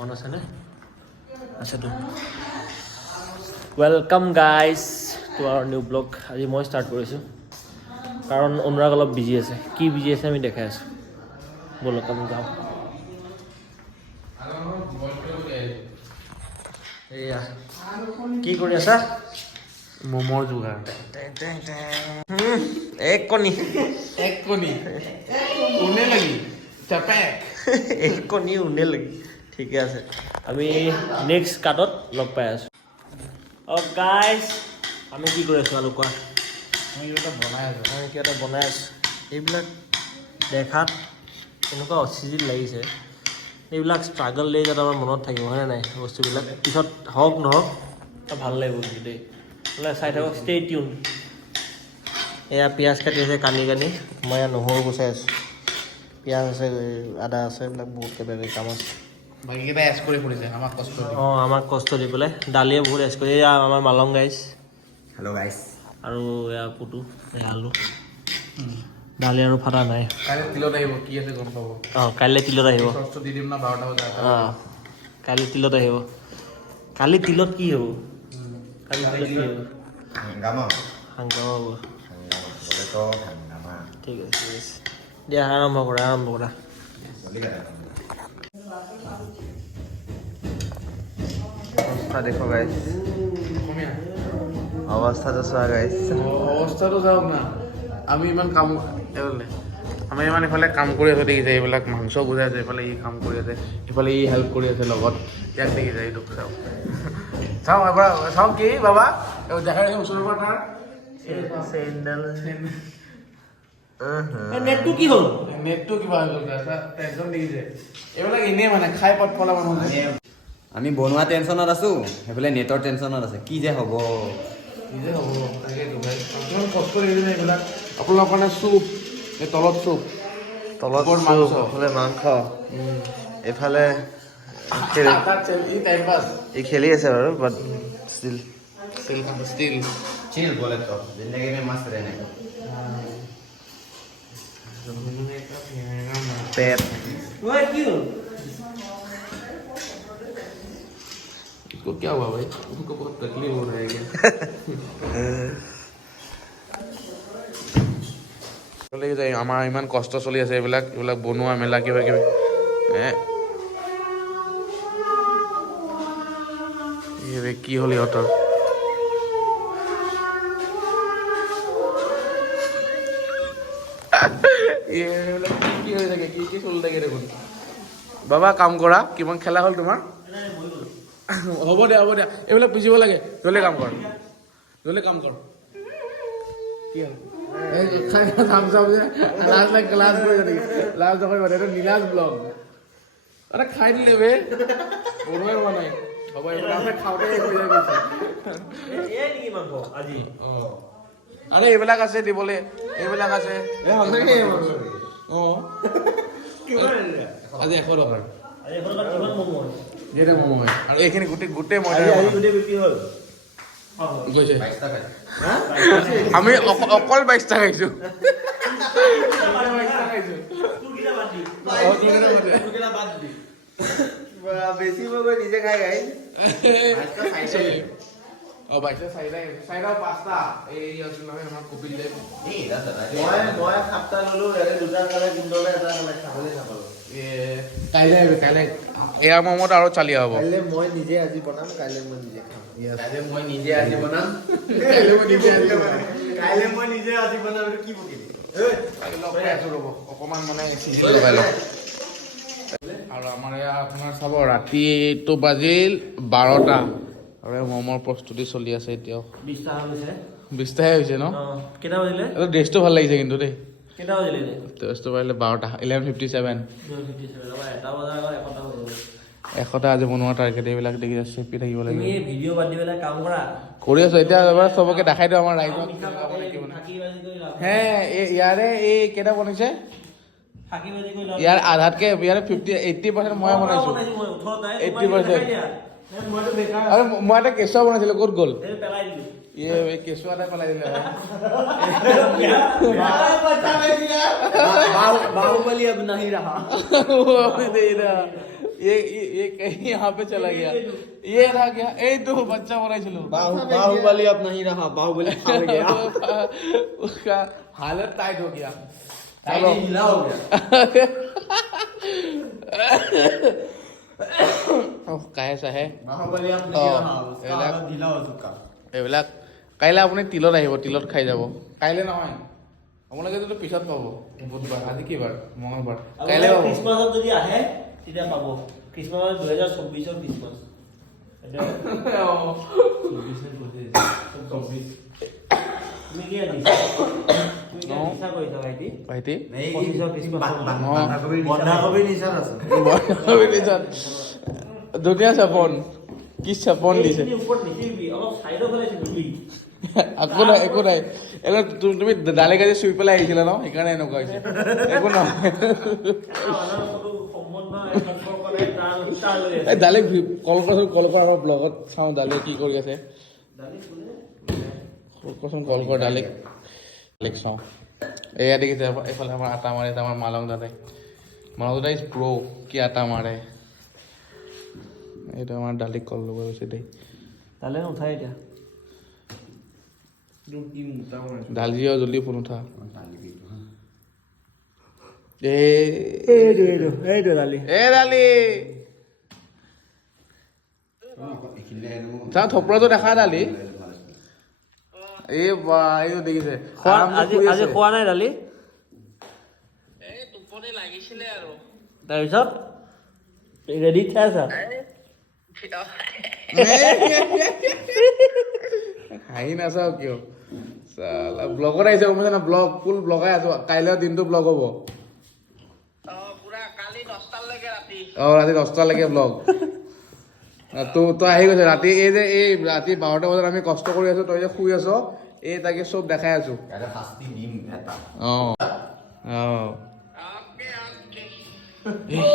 on আছে নে আছেতো welcome guys to our new blog আজি মই ষ্টাৰ্ট কৰিছোঁ কাৰণ অনুৰাগ অলপ বিজি আছে কি বিজি আছে আমি দেখাই আছোঁ ব'লক আমি যাওঁ এয়া কি কৰি আছা ম'মৰ যোগাৰ এক কণী কোনে লাগি চেপেক এক কণী উনে লাগি ঠিকে আছে আমি নেক্সট কাটত লগ পাই আছোঁ গাইজ আমি কি কৰি আছোঁ আৰু কোৱা মই কিবা এটা বনাই আছোঁ আমি কিবা এটা বনাই আছোঁ এইবিলাক দেখাত এনেকুৱা অচিজিল লাগিছে এইবিলাক ষ্ট্ৰাগল ডে যাতে আমাৰ মনত থাকিব হয়নে নাই বস্তুবিলাক পিছত হওক নহওক ভাল লাগিব কিন্তু দেই বোলে চাই থাকক ষ্টে টিউন এয়া পিঁয়াজ কাটি আছে কানি মই এয়া নহৰু গুচাই আছোঁ পিঁয়াজ আছে আদা আছে এইবিলাক বহুত কিবা কাম আছে বাকীকেইটা এছ কৰি ফুৰিছে আমাক কষ্ট দি অঁ আমাক কষ্ট দি পেলাই দালিয়ে বহুত এছ কৰি এয়া আমাৰ মালং গাইছ হেল্ল' গাইছ আৰু এয়া পুটু এয়া আলু দালি আৰু ফাটা নাই কাইলৈ তিলত আহিব কি আছে গম পাব অঁ কাইলৈ তিলত আহিব চচটো দি দিম না 12টা বজাত অঁ কালি তিলত আহিব কালি তিলত কি হ'ব কালি তিলত কি হ'ব হাংগামা হাংগামা হ'ব বলেতো হাংগামা ঠিক আছে দিয়া আৰম্ভ কৰা অৱস্থা দেখো গাইছ অৱস্থাটো চোৱা গাইছ অৱস্থাটো যাওক না আমি ইমান কাম আমি ইমান ইফালে কাম কৰি আছোঁ দেখিছে এইবিলাক মাংস গুজাই আছে এইফালে ই কাম কৰি আছে ইফালে ই হেল্প কৰি আছে লগত ইয়াক দেখিছে এই দুখ চাওক চাওঁ এবাৰ চাওঁ কি বাবা দেখাই ওচৰৰ পৰা তাৰ নেটটো কি হ'ল নেটটো কিবা হৈ গ'ল টেনশ্যন দেখিছে এইবিলাক এনেই মানে খাই পট ফলা মানুহ আমি বনোৱা টেনশ্যনত আছোঁ সেইফালে নেটৰ টেনশ্যনত আছে কি যে হ'ব নিজে হ'ব তাকেইতো ভাই কিমান কষ্ট কৰিছে এইবিলাক আপোনালোকৰ কাৰণে চুপ এই তলত চুপ তলত ওপৰত মাংস এইফালে মাংস এইফালে ই টাইম পাছ ই খেলি আছে বাৰু বাট ষ্টিল ষ্টিল চিল বলে তো জিন্দগী মে মস্ত रहने को पेट ঐ কি হ'ল इसको क्या हुआ भाई उनको बहुत तकलीफ हो रहा है क्या আমাৰ ইমান কষ্ট চলি আছে এইবিলাক বনোৱা মেলা কিবা কিবি কি হ'ল ইহঁতৰ কি হৈ থাকে কি চলি থাকে দেখোন বাবা কাম কৰা কিমান খেলা হ'ল তোমাৰ হ'ব দিয়া এইবিলাক পিচিব লাগে জলদি কাম কৰ কি হ'ল লাজ নকৰিবা এইটো নীলাজ ব্লগ আৰে খাই দিলে বে বনোৱাই হোৱা নাই হ'ব এইবিলাক খাওঁতে আজি আৰে এইবিলাক আছে দিবলৈ এইবিলাক আছে অঁ আজি 100 টকা যেটা মম হয় আৰু এইখিনি গোটেই মই গৈছে আমি অকল 22 টা খাইছো বেছি মই নিজে খাই গাই বাইশটা চাৰিটা পাঁচটা এই আছিল নহয় আমাৰ কপিল দেৱ মই সাতটা ললো এনে দুটা খালে গোন্ধলে এটা খালে খাবলৈ নাপালো কাইলৈ এয়া মমত আৰু চালি হ'ব কাইলৈ মই নিজে আজি বনাম কাইলৈ মই নিজে খাম কাইলৈ মই নিজে আজি বনাম কি বকিলি অকমান মানে লগাই লওক আৰু আমাৰ এয়া আপোনাৰ চাব ৰাতিটো বাজিল 12টা আৰু মমৰ প্ৰস্তুতি চলি আছে এতিয়াও 20টাহে হৈছে ন কেইটা বাজিলে এইটো ড্ৰেছটো ভাল লাগিছে কিন্তু দেই কেইটা বাজিলে ড্ৰেছটো বাজিলে 12টা 11:57 100টা আজি বনোৱা টাৰ্গেট এইবিলাক দেখি চেপি থাকিব লাগিব ভিডিঅ' বাদ দি পেলাই কাম কৰা কৰি আছো এতিয়া এবাৰ চবকে দেখাই দিওঁ আমাৰ ৰাইজক হে ইয়াৰে এই কেইটা বনাইছে ইয়াৰ আধাতকে ইয়াৰে 80% মই বনাইছো 80% আৰু মই এটা কেঁচুৱা বনাইছিলো ক'ত গ'ল এই কেঁচুৱা এটা পেলাই দিলে बाहुबली अब नहीं रहा ये कहीं यहाँ पे चला गया ये रहा गया ए तो बच्चा मरा चलो बाहुबली अब नहीं रहा बाहुबली खा गया उसका हालत टाइट हो गया चलो ढीला हो गया कैसा है बाहुबली अब नहीं रहा उसका हालत ढीला हो चुका এইবিলাক কাইলৈ আপুনি তিলত আহিব তিলত খাই যাব কাইলৈ নহয় আপোনালোকে যদি পিছত পাব বুধবাৰ আজি কি বাৰ মঙলবাৰ কাইলৈ পাব ক্ৰিছমাছত যদি আহে তেতিয়া পাব ক্ৰিছমাছ 2024ৰ ক্ৰিছমাছ তুমি কি আনিছা কৰিছা ভাইটি ভাইটি বন্ধাকবি নিচাত আছে ধুনীয়া চাপন কি চাপন দিছে ওপৰত নিচিবি অলপ চাইডৰ ফালে নিবি একো নাই একো নাই একো তুমি দালি কাজি চুই পেলাই আহিছিলা ন সেইকাৰণে এনেকুৱা হৈছে একো নহয় এই দালি কল কৰা আমাৰ ব্লগত চাওঁ দালি কি কৰি আছে কল কৰ দালিক চাওঁ এয়া দেখিছে এইফালে আমাৰ আটা মাৰে আমাৰ মালং দাদাই ইজ প্ৰ' কি আটা মাৰে এইটো আমাৰ দালিক কল ল'ব গৈছে দেই তালে উঠাই এতিয়া দালি আৰু জলদি ফোন উঠা এইটো দালি দালি চাওঁ থপৰাটো দেখা দালি এই বা এইটো দেখিছে আজি খোৱা নাই দালি টোপনি লাগিছিলে আৰু তাৰপিছত ৰেডি খাই আছা হাঁহি নাচাও কিয় চালা ব্লগত আহিছে গম পাইছা না ব্লগ ফুল ব্লগাই আছো কাইলৈ দিনটো ব্লগ হ'ব ৰাতি 10টালৈকে ব্লগ তই আহি গৈছে ৰাতি এই ৰাতি 12টা বজাত আমি কষ্ট কৰি আছো তই যে শুই আছ এই তাকে চব দেখাই আছো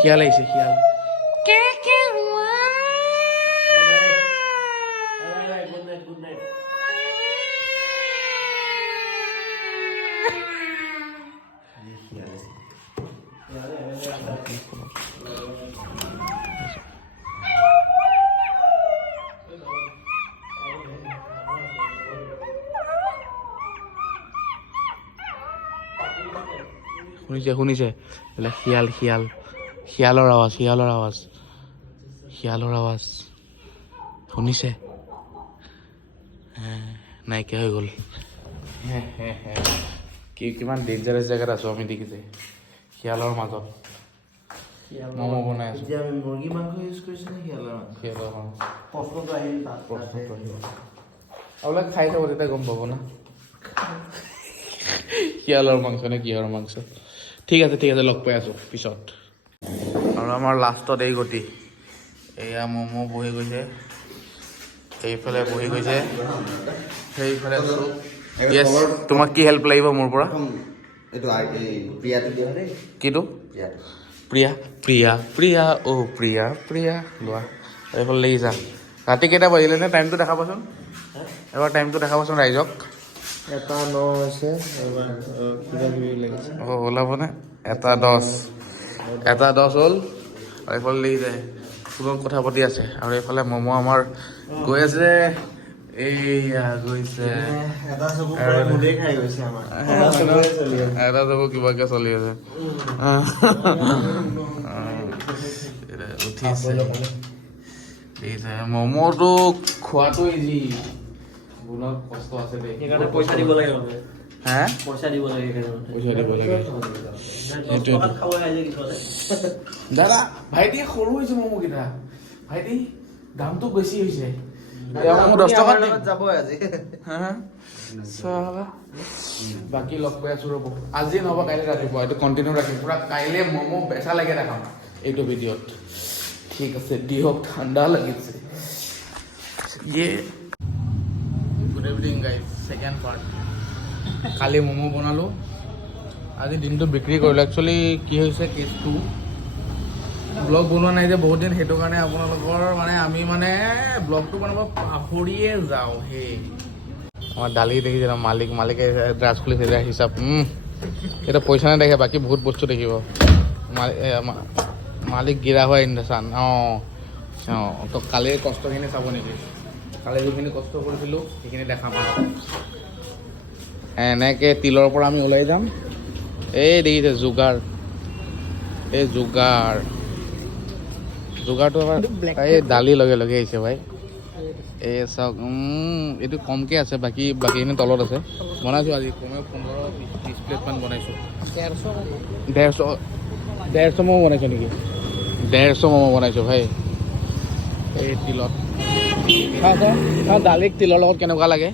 শিয়াল আহিছে শিয়াল গুড নাইট শুনিছে বোলে শিয়ালৰ আৱাজ শুনিছে নাইকিয়া হৈ গ'ল কিমান ডেঞ্জাৰাছ জেগাত আছো আমি দেখিছে শিয়ালৰ মাজত ম'ম' বনাই আছো এতিয়া আমি মুৰ্গী মাংস ইউজ কৰিছো নে শিয়ালৰ মাংস প্ৰশ্নটো আহিল তাত আপোনাক খাই চাব তেতিয়া গম পাব না শিয়ালৰ মাংস নে কিহৰ মাংস ঠিক আছে লগ পাই আছো পিছত আৰু আমাৰ লাষ্টত এই গতি এয়া ম'ম' বহি গৈছে এইফালে বহি গৈছে সেইফালে য়েছ তোমাক কি হেল্প লাগিব মোৰ পৰা কিটো প্ৰিয়া অ' প্ৰিয়া লোৱা এইফালে লাগিছা ৰাতি কেইটা বাজিলে নে টাইমটো দেখাবাচোন এবাৰ টাইমটো দেখাবাচোন ৰাইজক 9 হৈছে কিবা কিবি লাগিছে ওলাবনে 1:10 হ'ল আৰু এইফালে লাগি যায় ফোনত কথা পাতি আছে আৰু এইফালে ম'ম' আমাৰ গৈ আছে এইয়া গৈছে এটা চকু কিবাকে চলি আছে উঠিছে দেখিছে ম'ম'টো খোৱাটো ইজি বনোৱাত কষ্ট আছে দেই সেইকাৰণে পইচা দিব লাগে হা পইচা দিব লাগে দাদা ভাইটি সৰু হৈছে ম'ম'কেইটা ভাইটি দামটো বেছি হৈছে 10 টকা যাব আজি বাকী লগ পাই আছো ৰ'ব আজি নহ'ব কাইলৈ ৰাতিপুৱা এইটো কণ্টিনিউ ৰাখিম পুৰা কাইলৈ ম'ম' বেচা লাগে দেখাম এইটো ভিডিঅ'ত ঠিক আছে দিয়ক ঠাণ্ডা লাগিছে good evening guys second part কালি ম'ম' বনালোঁ আজি দিনটো বিক্ৰী কৰিলোঁ একচুৱেলি কি হৈছে কেছটো ব্লগ বনোৱা নাই যে বহুত দিন সেইটো কাৰণে আপোনালোকৰ আমি ব্লগটো বনাব পাহৰিয়ে যাওঁ সেই আমাৰ দালি দেখিছে মালিকে ড্ৰাছ খুলিছে হিচাপ এতিয়া পইচা নেদেখে বাকী বহুত বস্তু দেখিব মালিক গিৰা হয় ইণ্ডাচান অঁ তো কালিৰ কষ্টখিনি চাব নেকি কালি যিখিনি কষ্ট কৰিছিলোঁ সেইখিনি দেখা পাওঁ এনেকৈ তিলৰ পৰা আমি ওলাই যাম এই দেখিছে যোগাৰটো আমাৰ এই দালি লগে লগে আহিছে ভাই এই চাওক এইটো কমকৈ আছে বাকীখিনি তলত আছে বনাইছোঁ আজি কমেও 15-20 প্লেটমান বনাইছোঁ 150 ম'ম' বনাইছোঁ নেকি 150 ম'ম' বনাইছোঁ ভাই এই তিলত খাওঁ দালিক তিলৰ লগত কেনেকুৱা লাগে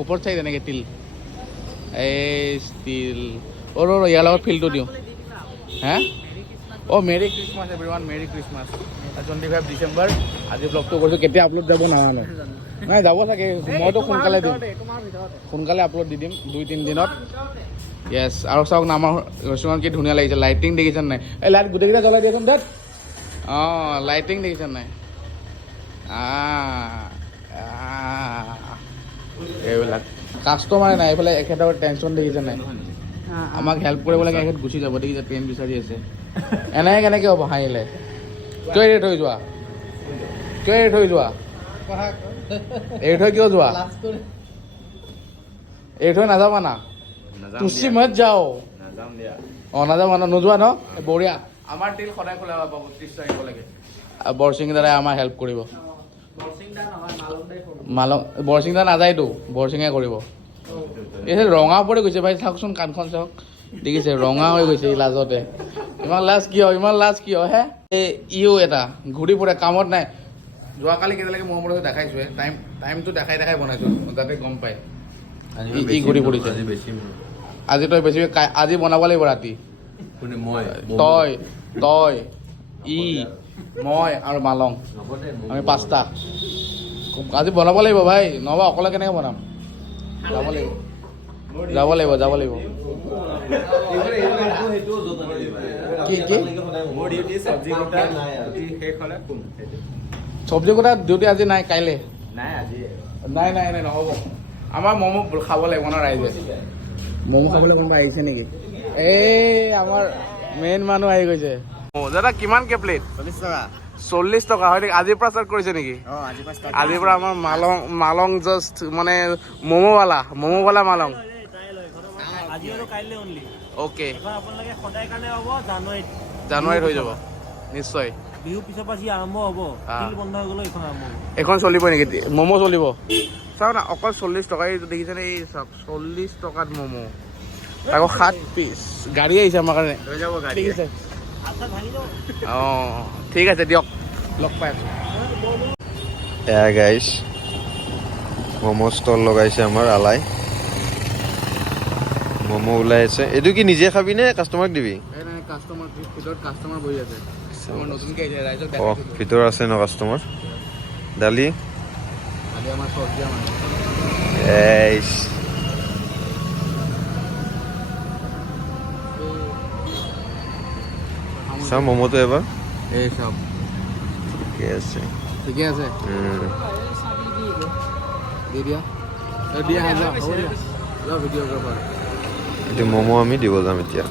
ওপৰত চাই তেনেকৈ তিল এই তিল ইয়াৰ লগত ফিলটো দিওঁ হা মেৰি খ্ৰীষ্টমাছ এভৰিৱান মেৰি খ্ৰীষ্টমাছ 25 ডিচেম্বৰ আজি ব্লগটো কৰিছোঁ কেতিয়া আপলোড যাব নাজানো নাই যাব চাগে মইতো সোনকালে দিম সোনকালে আপলোড দি দিম 2-3 দিনত য়েছ আৰু চাওক না আমাৰ ৰেষ্টুৰেণ্ট কি ধুনীয়া লাগিছে লাইটিং দেখিছেনে নাই এই লাইট গোটেইকেইটা জ্বলাই দিয়াচোন দেত লাইটিং দেখিছেনে নাই এইবিলাক কাষ্টমাৰে নাই এইফালে এখেতৰ টেনশ্যন দেখিছে নাই আমাক হেল্প কৰিব লাগে এখেত গুচি যাব দেখিছে ট্ৰেইন বিচাৰি আছে এনেকৈ কেনেকৈ হ'ব হাঁহিলে কিয় এৰি থৈ যোৱা এৰি থৈ কিয় যোৱা এৰি থৈ নাযাবা না তুচি মত যাও নাযাবা ন নোযোৱা ন বঢ়িয়া আমাৰ তিল সদায় খোলা পাব 30 তাৰিখ লাগে বৰচিং দাদাই আমাৰ হেল্প কৰিব বৰচিং দা নাযায়তো বৰচিঙে কৰিব এই ৰঙা পৰি গৈছে ভাই চাওকচোন কাণখন চাওক দেখিছে ৰঙা হৈ গৈছে লাজতে ইমান লাজ কিয় হে ইও এটা ঘূৰি ফুৰে কামত নাই যোৱাকালি কেতিয়ালৈকে মোৰ মূৰত দেখাইছোৱে টাইমটো দেখাই বনাইছোঁ যাতে গম পায় ই ঘূৰি ফুৰিছে আজি তই বেছি আজি বনাব লাগিব ৰাতি তই মই আৰু মালং আমি 5টা আজি বনাব লাগিব ভাই নহবা অকলে কেনেকৈ বনাম যাব লাগিব কি চব্জি কটা ডিউটি আজি নাই কাইলৈ নাই নহ'ব আমাৰ ম'ম' খাব লাগিব ন ৰাইজে ম'ম' খাবলৈ কোনোবা আহিছে নেকি এই আমাৰ মেইন মানুহ আহি গৈছে দাদা কিমানকৈ প্লেট 40 টকা হয় নেকি আজিৰ পৰা ষ্টাৰ্ট কৰিছে নেকি আজিৰ পৰা আমাৰ মালং জাষ্ট মানে ম'ম'ৱালা মালং অ'কে জানুৱাৰীত হৈ যাব নিশ্চয় বিহু পিছৰ পৰা যি আৰম্ভ হ'ব বন্ধ হৈ গ'লে এইখন চলিব নেকি ম'ম' চলিব চাওক না অকল 40 টকা এইটো দেখিছেনে এই চাওক 40 টকাত ম'ম' আকৌ 7 পিচ গাড়ী আহিছে আমাৰ কাৰণে লৈ যাব গাড়ী দেখিছে ঠিক আছে দিয়ক লগ পাই আছোঁ এয়া গাইছ ম'ম' ষ্টল লগাইছে আমাৰ আলাই ম'ম' ওলাই আছে এইটো কি নিজে খাবি নে কাষ্টমাৰক দিবি কাষ্টমাৰ বহি আছে নতুনকৈ আহিছে ৰাইজক ভিতৰত আছে ন কাষ্টমাৰ দালি আমাৰ চব্জি চাওঁ ম'ম'টো এবাৰ এই চব ঠিকে আছে দি দিয়া ভিডিঅ'গ্ৰাফাৰ এইটো ম'ম' আমি দিব যাম এতিয়া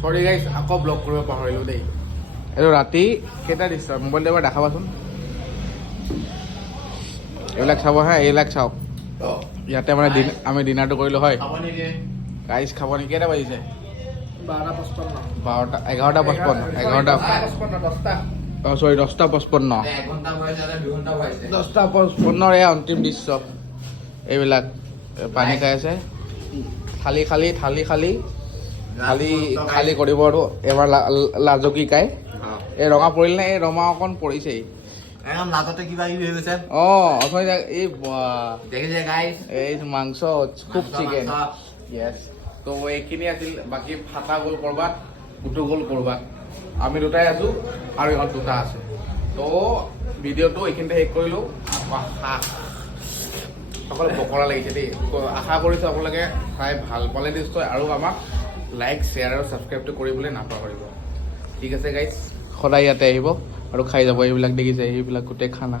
চৰি গাইছ আকৌ ব্লগ কৰিব পাহৰিলোঁ দেই এইটো ৰাতি কেইটা দিছ মোবাইলটো এবাৰ দেখাবাচোন এইবিলাক চাব হা এইবিলাক চাওক ইয়াতে মানে আমি ডিনাৰটো কৰিলোঁ হয় গাইছ খাব নেকি কেইটা বাজিছে 10:55 এয়া অন্তিম দৃশ্য এইবিলাক পানী খাই আছে খালী কৰিব আৰু এবাৰ লাজকি কাই এই ৰঙা পৰিল নে এই ৰঙা অকণ পৰিছেই লাজতে কিবা কিবি হৈ গৈছে এই মাংস খুব চিকেন য়েছ তো এইখিনি আছিল বাকী ফাটা গ'ল ক'ৰবাত উঠো গ'ল ক'ৰবাত আমি দুটাই আছোঁ আৰু ইহঁত দুটা আছে তো ভিডিঅ'টো এইখিনিতে শেষ কৰিলোঁ সকলো বকৰা লাগিছে দেই তো আশা কৰিছোঁ আপোনালোকে চাই ভাল পালে নিশ্চয় আৰু আমাক লাইক শ্বেয়াৰ আৰু ছাবস্ক্ৰাইবটো কৰিবলৈ নাপাহৰিব ঠিক আছে গাইজ সদায় ইয়াতে আহিব আৰু খাই যাব এইবিলাক দেখিছে এইবিলাক গোটেই খানা